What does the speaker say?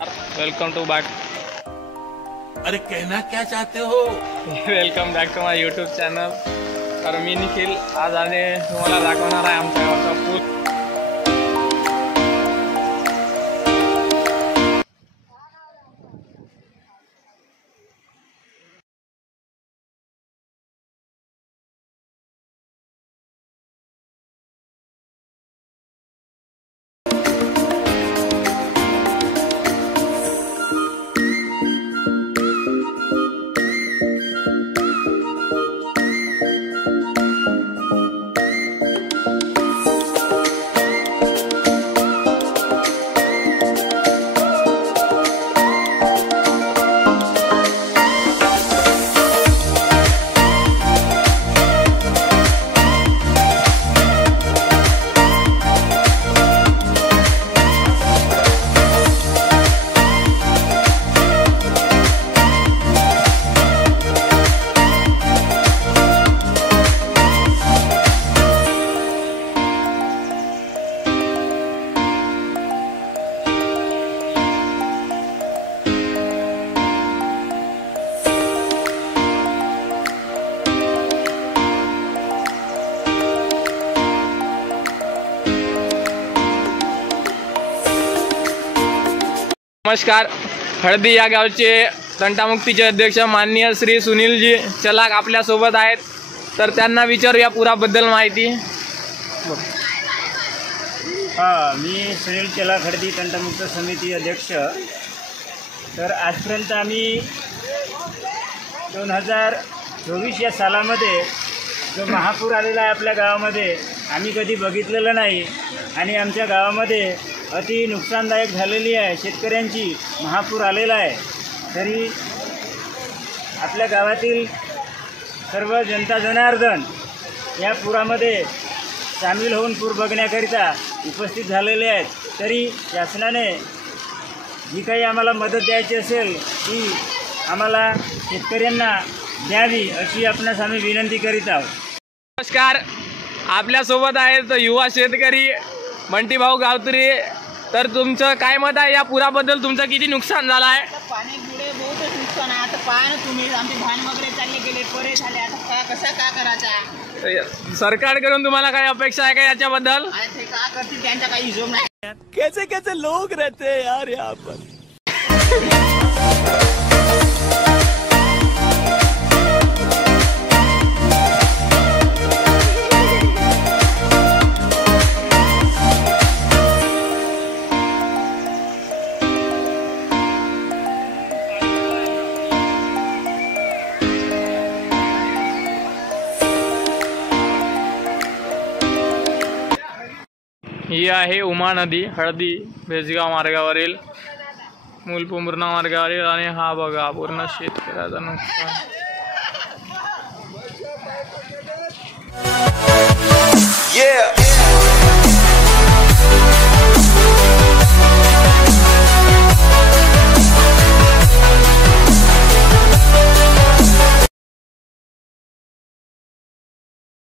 Welcome to back. अरे कहना क्या चाहते हो? Welcome back to my YouTube channel. तर मी निखिल आज तुम्हाला दाखवणार आहे आमच्या गावचा पूल। नमस्कार। हळदी या गावचे तंटामुक्तीचे अध्यक्ष माननीय श्री सुनीलजी चलाक आपल्या सोबत आहेत, तर त्यांना विचारूया पुराबद्दल माहिती। मी सुनील चलाक हळदी तंटामुक्त समिती अध्यक्ष। तर आजपर्यंत आम्ही 2024 या सालामध्ये जो महापूर आलेला आहे आपल्या गावामध्ये आम्ही कधी बघितलेला नाही आणि आमच्या गावामध्ये अति नुकसानदायक झालेली आहे। शेतकऱ्यांची महापूर आलेला आहे, तरी आपल्या गावातील सर्व जनता जनार्दन या पुरामध्ये सामील होऊन पूर बघण्याकरिता उपस्थित झालेले आहेत। तरी शासनाने जी काही आम्हाला मदत द्यायची असेल ती आम्हाला शेतकऱ्यांना द्यावी अशी आपणास आम्ही विनंती करीत आहोत। नमस्कार, आपल्यासोबत आहेत युवा शेतकरी बंटीभाऊ गावतरे। तर तुमचं काय मत आहे या पुराबद्दल? तुमचं किती नुकसान झालं आहे? पाण्यामुळे बहुतच नुकसान आहे। आता पहा ना तुम्ही, आमचे धान वगैरे चालले गेले, परे झाले। आता कसं का करायचं? सरकारकडून तुम्हाला काही अपेक्षा आहे का याच्याबद्दल? ते का करतील त्यांचा काही हिशोब नाही। कैसे कैसे लोग रहते हैं यार यहाँ पर। ही आहे उमा नदी, हळदी भेजगाव मार्गावरील, मूलपूर्णा मार्गावरील, आणि हा बघा पूर्ण शेतकऱ्याचं नुकसान। Yeah.